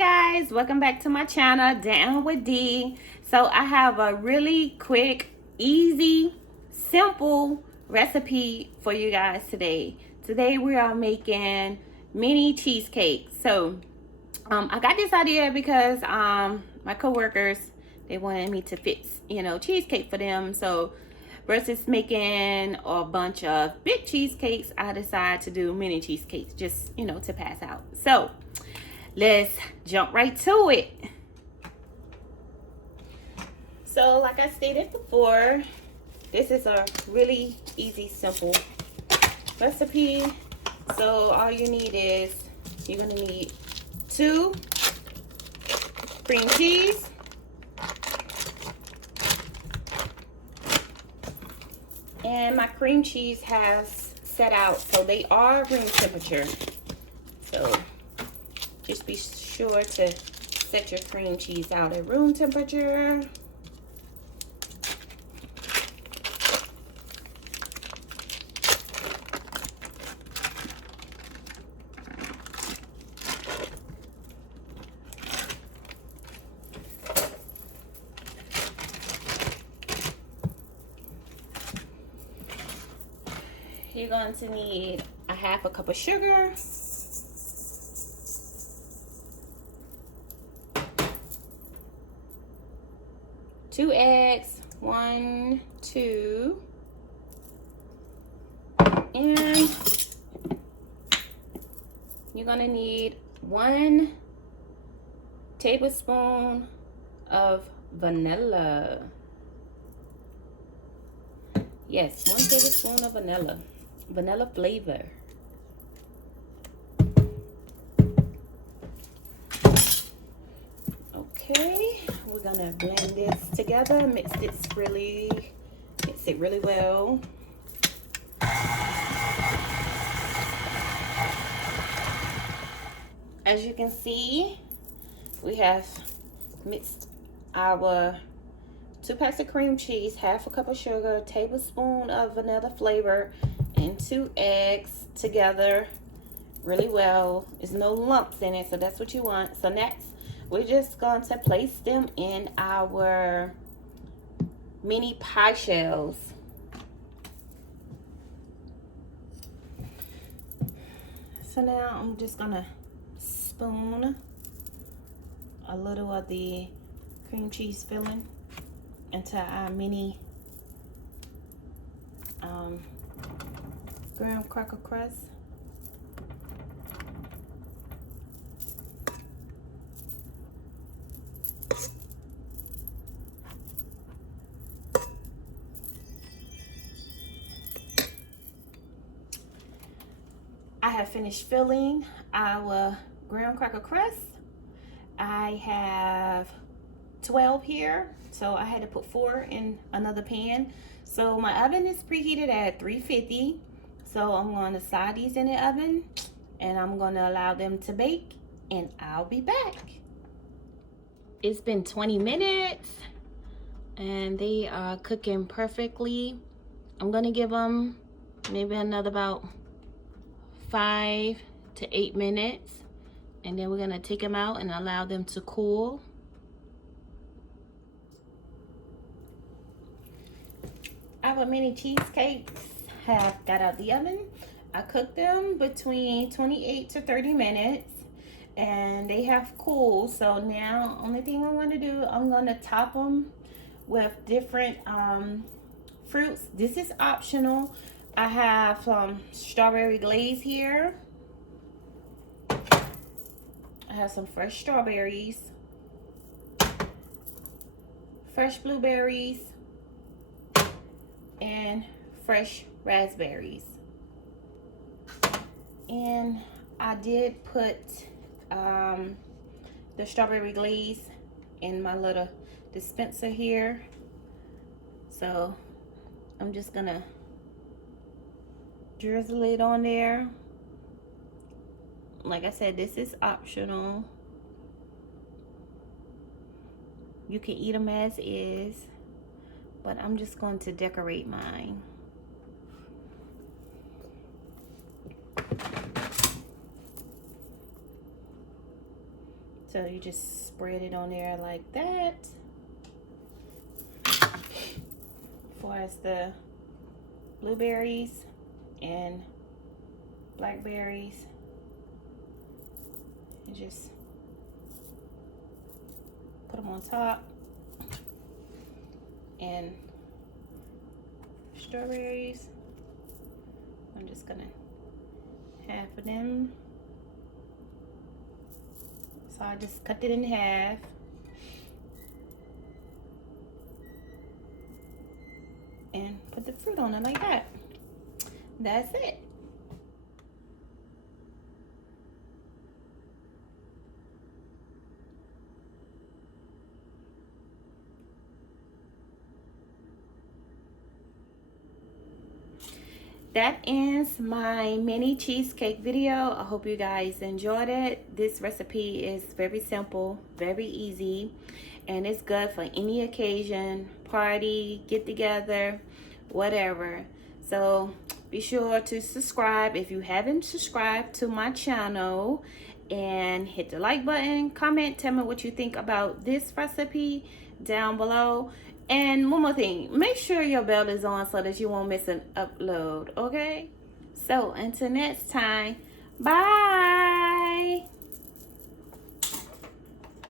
guys, welcome back to my channel, Down with Dee. So I have a really quick, easy, simple recipe for you guys today. Today we are making mini cheesecakes. So I got this idea because my coworkers, they wanted me to fix, cheesecake for them. So versus making a bunch of big cheesecakes, I decided to do mini cheesecakes just, to pass out. So let's jump right to it. So like I stated before, this is a really easy, simple recipe. So all you need is, you're gonna need 2 cream cheese, and my cream cheese has set out, so they are room temperature. So just be sure to set your cream cheese out at room temperature. You're going to need a 1/2 cup of sugar, 2 eggs, 1, 2, and you're gonna need 1 tablespoon of vanilla. Yes, 1 tablespoon of vanilla flavor. Okay, we're gonna blend this together, mix it really well. As you can see, we have mixed our 2 packs of cream cheese, 1/2 cup of sugar, tablespoon of vanilla flavor, and 2 eggs together really well. There's no lumps in it, so that's what you want. So next, we're just going to place them in our mini pie shells. So now I'm just gonna spoon a little of the cream cheese filling into our mini graham cracker crust. I have finished filling our graham cracker crust. I have 12 here, so I had to put 4 in another pan. So my oven is preheated at 350. So I'm going to slide these in the oven and I'm going to allow them to bake, and I'll be back. It's been 20 minutes and they are cooking perfectly. I'm going to give them maybe another about 5 to 8 minutes, and then we're going to take them out and allow them to cool. Our mini cheesecakes have got out the oven. I cooked them between 28 to 30 minutes and they have cooled. So now only thing I'm going to do, I'm going to top them with different fruits. This is optional. I have strawberry glaze here. I have some fresh strawberries, fresh blueberries, and fresh raspberries. And I did put the strawberry glaze in my little dispenser here. So I'm just gonna drizzle it on there. Like I said, this is optional. You can eat them as is, but I'm just going to decorate mine. So you just spread it on there like that. As far as the blueberries and blackberries, and just put them on top. And strawberries, I'm just gonna half of them. So I just cut it in half. And put the fruit on it like that. That's it. That ends my mini cheesecake video. I hope you guys enjoyed it. This recipe is very simple, very easy, and it's good for any occasion, party, get together, whatever. So be sure to subscribe if you haven't subscribed to my channel, and hit the like button, comment, tell me what you think about this recipe down below. And one more thing, make sure your bell is on so that you won't miss an upload, okay? So until next time, bye.